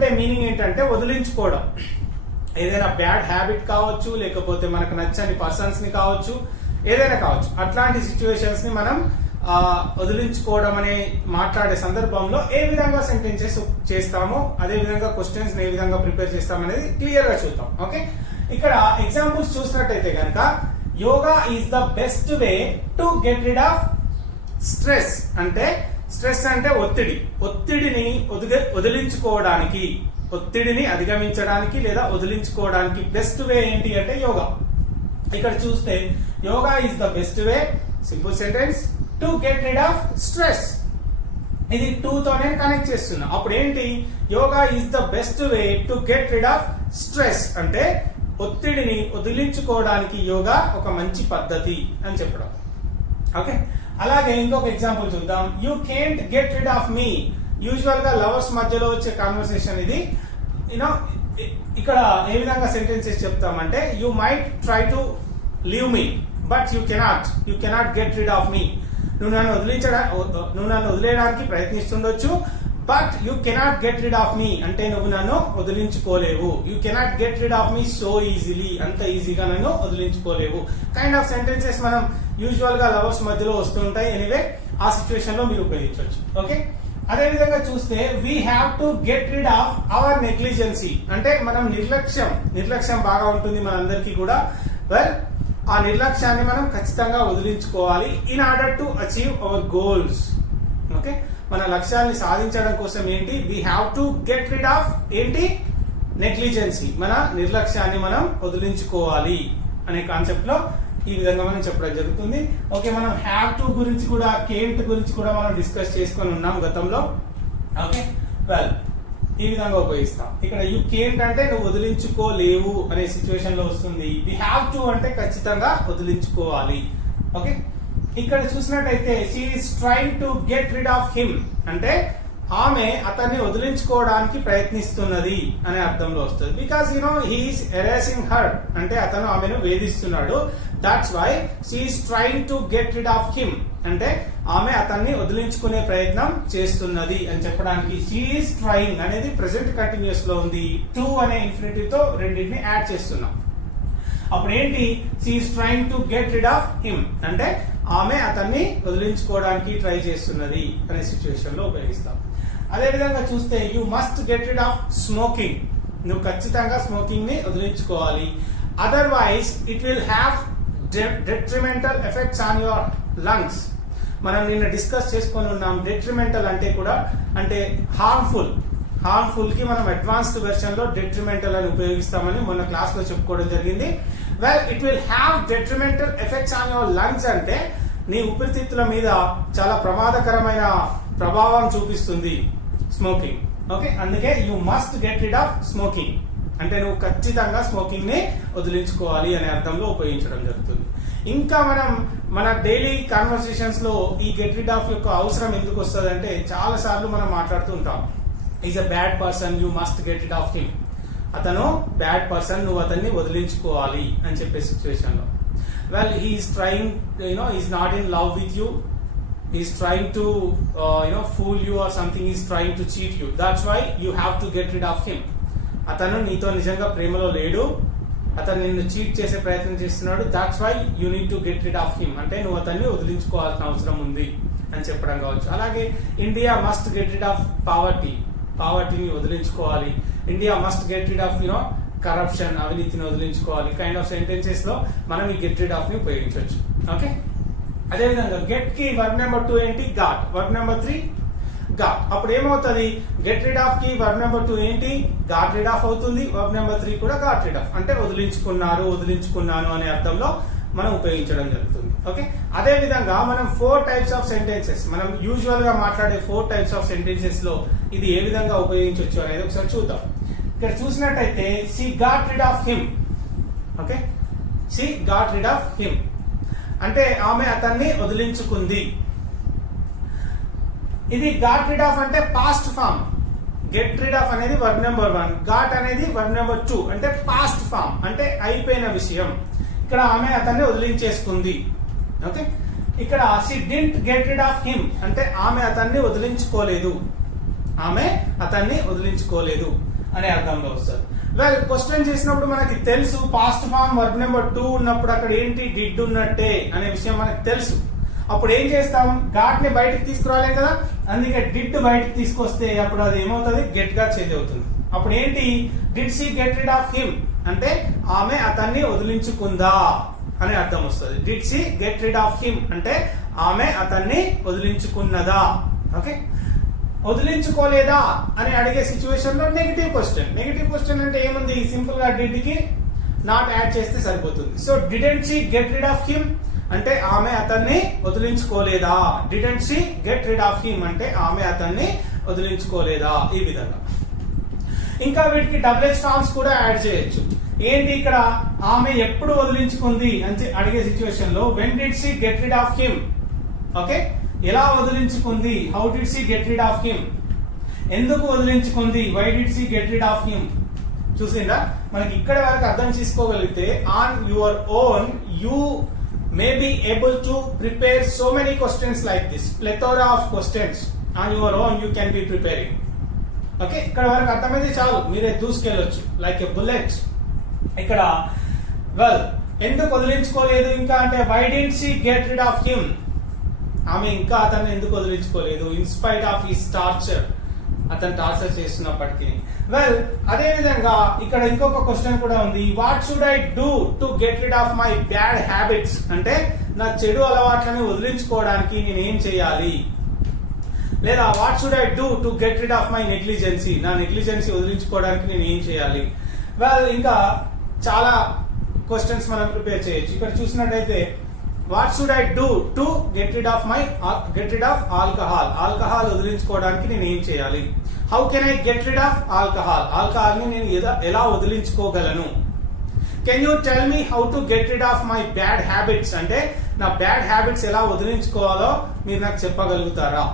అంటే మీనింగ్ ఏంటంటే వదిలించుకోవడం. ఏదైనా బ్యాడ్ హ్యాబిట్ కావచ్చు, లేకపోతే మనకు నచ్చని పర్సన్స్ ని కావచ్చు, ఏదైనా కావచ్చు. అట్లాంటి సిచ్యువేషన్స్ ని మనం వదిలించుకోవడం అనే మాట్లాడే సందర్భంలో ఏ విధంగా సెంటెన్సెస్ చేస్తామో, అదే విధంగా క్వశ్చన్స్ ఏ విధంగా ప్రిపేర్ చేస్తాం అనేది క్లియర్ గా చూద్దాం. ఓకే, ఇక్కడ ఎగ్జాంపుల్స్ చూసినట్టయితే కనుక yoga is the best way to get rid of stress. అంటే స్ట్రెస్ అంటే ఒత్తిడిని వదిలించుకోవడానికి, ఒత్తిడిని అధిగమించడానికి లేదా వదిలించుకోవడానికి బెస్ట్ వే ఏంటి అంటే యోగా. ఇక్కడ చూస్తే yoga is the best way, simple sentence, to get rid of stress. ఇది టు తో నేను కనెక్ట్ చేస్తున్నా. అప్పుడు ఏంటి, yoga is the best way to get rid of stress అంటే ఒత్తిడిని వదిలించుకోవడానికి యోగా ఒక మంచి పద్ధతి అని చెప్పడం. ఓకే, అలాగే ఇంకొక ఎగ్జాంపుల్ చూద్దాం. You can't get rid of me. Usual గా లవర్స్ మధ్యలో వచ్చే కాన్వర్సేషన్ ఇది. యూనో ఇక్కడ ఏ విధంగా సెంటెన్సెస్ చెప్తామంటే, you might try to leave me but you cannot get rid of me. నువ్వు నన్ను వదిలేయడానికి ప్రయత్నిస్తుండొచ్చు, but you cannot get rid of me అంటే నువ్వు నన్ను వదిలించుకోలేవు. You cannot get rid of me so easily, అంత ఈజీగా నన్ను వదిలించుకోలేవు. కైండ్ ఆఫ్ సెంటెన్సెస్ మనం యూజువల్ గా లవర్స్ మధ్యలో వస్తుంటాయి. ఎనీవే ఆ సిచ్యువేషన్ లో మీరు ఉపయోగించవచ్చు. ఓకే, అదే విధంగా చూస్తే we have to get rid of our negligence అంటే మనం నిర్లక్ష్యం బాగా ఉంటుంది మనందరికీ కూడా. వెల్, ఆ నిర్లక్ష్యాన్ని మనం ఖచ్చితంగా వదిలించుకోవాలి in order to achieve hour goals. Okay, మన లక్ష్యాన్ని సాధించడం కోసం ఏంటి, we have to get rid of ఏంటి, నెగ్లిజెన్సీ, మన నిర్లక్ష్యాన్ని మనం వదిలించుకోవాలి అనే కాన్సెప్ట్ లో ఈ విధంగా మనం చెప్పడం జరుగుతుంది. ఓకే, మనం హ్యావ్ టు గురించి కూడా, కేంట్ గురించి కూడా మనం డిస్కస్ చేసుకొని ఉన్నాం గతంలో. ఓకే, వెల్ ఈ విధంగా ఉపయోగిస్తాం. ఇక్కడ యూ కేంట్ అంటే నువ్వు వదిలించుకోలేవు అనే సిచ్యువేషన్ లో వస్తుంది. వి హ్యావ్ టు అంటే ఖచ్చితంగా వదిలించుకోవాలి. ఓకే, ఇక్కడ చూసినట్టయితే she is trying to get rid of him అంటే ఆమె అతన్ని వదిలించుకోవడానికి ప్రయత్నిస్తున్నది అనే అర్థంలో వస్తుంది. బికాస్ హీఈస్ ఎరేసింగ్ హర్ అంటే అతను ఆమెను వేధిస్తున్నాడు. That's why she is trying to get rid of him అంటే ఆమె అతన్ని వదిలించుకునే ప్రయత్నం చేస్తున్నది అని చెప్పడానికి షీ ఈస్ ట్రైంగ్ అనేది ప్రెసెంట్ కంటిన్యూస్ లో ఉంది. టు అనే ఇన్ఫినిటివ్ తో రెండింటిని యాడ్ చేస్తున్నాం. అప్పుడు ఏంటి, she is trying to get rid of him అంటే ఆమె అతన్ని వదిలించుకోవడానికి ట్రై చేస్తున్నది అనే సిచ్యువేషన్ లో ఉపయోగిస్తాం. అదే విధంగా చూస్తే you must get rid of smoking. నువ్వు ఖచ్చితంగా స్మోకింగ్ ని వదిలించుకోవాలి. Otherwise it will have detrimental effects on your lungs. మనం నిన్న డిస్కస్ చేసుకొని ఉన్నాం. డెట్రిమెంటల్ అంటే కూడా అంటే హార్మ్ఫుల్ కి మనం అడ్వాన్స్డ్ వెర్షన్ లో డెట్రిమెంటల్ అని ఉపయోగిస్తామని మొన్న క్లాస్ లో చెప్పుకోవడం జరిగింది. Well, it will have detrimental effects on your lungs అంటే నీ ఊపిరితిత్తుల మీద చాలా ప్రమాదకరమైన ప్రభావం చూపిస్తుంది స్మోకింగ్. ఓకే, అందుకే you must get rid of smoking అంటే నువ్వు ఖచ్చితంగా స్మోకింగ్ ని వదిలించుకోవాలి అనే అర్థంలో ఉపయోగించడం జరుగుతుంది. ఇంకా మనం మన డైలీ కాన్వర్సేషన్స్ లో ఈ గెట్ రిడ్ ఆఫ్ యొక్క అవసరం ఎందుకు వస్తుంది అంటే చాలా సార్లు మనం మాట్లాడుతూ ఉంటాం. Is a bad person, you must get rid of him. అతను బ్యాడ్ పర్సన్, నువ్వు అతన్ని వదిలించుకోవాలి అని చెప్పే సిచ్యువేషన్ లో. Well, he's trying is not in love with you, he's trying to fool you or something, he's trying to cheat you. That's why you have to get rid of him. అతను నీతో నిజంగా ప్రేమలో లేడు, అతను నిన్ను cheat చేసే ప్రయత్నం చేస్తున్నాడు. That's why you need to get rid of him అంటే నువ్వు అతన్ని వదిలించుకోవాల్సిన అవసరం ఉంది అని చెప్పడం కావచ్చు. అలాగే India must get rid of పావర్టీని వదిలించుకోవాలి. India must get rid of corruption, అవినీతిని వదిలించుకోవాలి. కైండ్ ఆఫ్ సెంటెన్సెస్ లో మనం ఈ గెట్ రిడ్ ఆఫ్ ని ఉపయోగించవచ్చు. ఓకే, అదేవిధంగా గెట్ కి వర్బ్ నెంబర్ 2 ఏంటి, గాట్. Verb number 3 got. అప్పుడు ఏమవుతుంది, గెట్ రిడ్ ఆఫ్ కి వర్బ్ నెంబర్ 2 ఏంటి, గాట్ రిడ్ ఆఫ్ అవుతుంది. వర్బ్ నెంబర్ 3 కూడా గాట్ రిడ్ ఆఫ్ అంటే వదిలించుకున్నాను అనే అర్థంలో మనం ఉపయోగించడం జరుగుతుంది. ఓకే, అదే విధంగా మనం 4 టైప్స్ ఆఫ్ సెంటెన్సెస్, మనం యూజువల్ గా మాట్లాడే 4 టైప్స్ ఆఫ్ సెంటెన్సెస్ లో ఇది ఏ విధంగా ఉపయోగించవచ్చు అనేది ఒకసారి చూద్దాం. ఇక్కడ చూసినట్టయితే she got rid of him. Okay, she got rid of him అంటే ఆమె అతన్ని వదిలించుకుంది. ఇది గాట్ రిడ్ ఆఫ్ అంటే past form. Get rid of అనేది వర్బ్ నెంబర్ 1, గాట్ అనేది వర్బ్ నెంబర్ 2 అంటే పాస్ట్ ఫామ్ అంటే అయిపోయిన విషయం. ఇక్కడ ఆమె అతన్ని వదిలించేసుకుంది. ఓకే, ఇక్కడ she didn't get rid of him అంటే ఆమె అతన్ని వదిలించుకోలేదు. ఆమె అతన్ని వదిలించుకోలేదు అనే అర్థంలో వస్తుంది. వెల్, క్వశ్చన్ చేసినప్పుడు మనకి తెలుసు పాస్ట్ ఫామ్ వర్బ్ నెంబర్ 2 ఉన్నప్పుడు అక్కడ ఏంటి డిడ్ ఉన్నట్టే అనే విషయం మనకు తెలుసు. అప్పుడు ఏం చేస్తాం, గాట్ ని బయటకు తీసుకురాలేం కదా, అందుకే డిడ్ బయటకు తీసుకొస్తే అప్పుడు అది ఏమవుతుంది, గెట్ గా చేంజ్ అవుతుంది. అప్పుడు ఏంటి, did she get rid of him అంటే ఆమె అతన్ని వదిలించుకుందా అనే అర్థం వస్తుంది. Did she get rid of him అంటే ఆమె అతన్ని వదిలించుకున్నదా. ఓకే, వదిలించుకోలేదా అని అడిగే సిచ్యువేషన్ లో నెగిటివ్ క్వశ్చన్ అంటే ఏముంది, సింపుల్ గా డిడ్ కి నాట్ యాడ్ చేస్తే సరిపోతుంది. So didn't she get rid of him అంటే ఆమె అతన్ని వదిలించుకోలేదా. Didn't she get rid of him అంటే ఆమె అతన్ని వదిలించుకోలేదా. ఈ విధంగా ఇంకా వీటికి డబ్ల్యూహెచ్ ఫార్మ్స్ కూడా యాడ్ చేయొచ్చు. ఏంటి ఇక్కడ, ఆమె ఎప్పుడు వదిలించుకుంది అని అడిగే సిచ్యువేషన్ లో when did she get rid of him. Okay, ఎలా వదిలించుకుంది, how did she get rid of him, ఎందుకు వదిలించుకుంది, why did she get rid of him. చూసిందా, మనకి ఇక్కడ వరకు అర్థం చేసుకోగలిగితే on your own you may be able to prepare so many questions like this, plethora of questions on your own you can be preparing. ఓకే, ఇక్కడ వరకు అర్థమైతే చాలు, మీరే దూసుకెళ్ళొచ్చు లైక్ ఎ బుల్లెట్. ఇక్కడ వెల్, ఎందుకు వదిలించుకోలేదు ఇంకా అంటే why did she get rid of him, ఆమె ఇంకా అతన్ని ఎందుకు వదిలించుకోలేదు, ఇన్స్పైట్ ఆఫ్ హిస్ టార్చర్, అతను టార్చర్ చేస్తున్నప్పటికీ. వెల్, అదే విధంగా ఇక్కడ ఇంకొక క్వశ్చన్ కూడా ఉంది, what should I do to get rid of my bad habits అంటే నా చెడు అలవాట్లని వదిలించుకోవడానికి నేను ఏం చేయాలి, లేదా what should I do to get rid of my negligence, నా నెగ్లిజెన్సీ వదిలించుకోవడానికి నేను ఏం చేయాలి. వెల్, ఇంకా చాలా క్వశ్చన్స్ మనం ప్రిపేర్ చేయొచ్చు. ఇక్కడ చూసినట్టయితే what should I do to get rid of alcohol వదిలించుకోవడానికి నేను ఏం చేయాలి. How can I get rid of alcohol ని నేను ఎలా వదిలించుకోగలను. Can you tell me how to get rid of my bad habits అంటే నా బ్యాడ్ హ్యాబిట్స్ ఎలా వదిలించుకోవాలో మీరు నాకు చెప్పగలుగుతారా.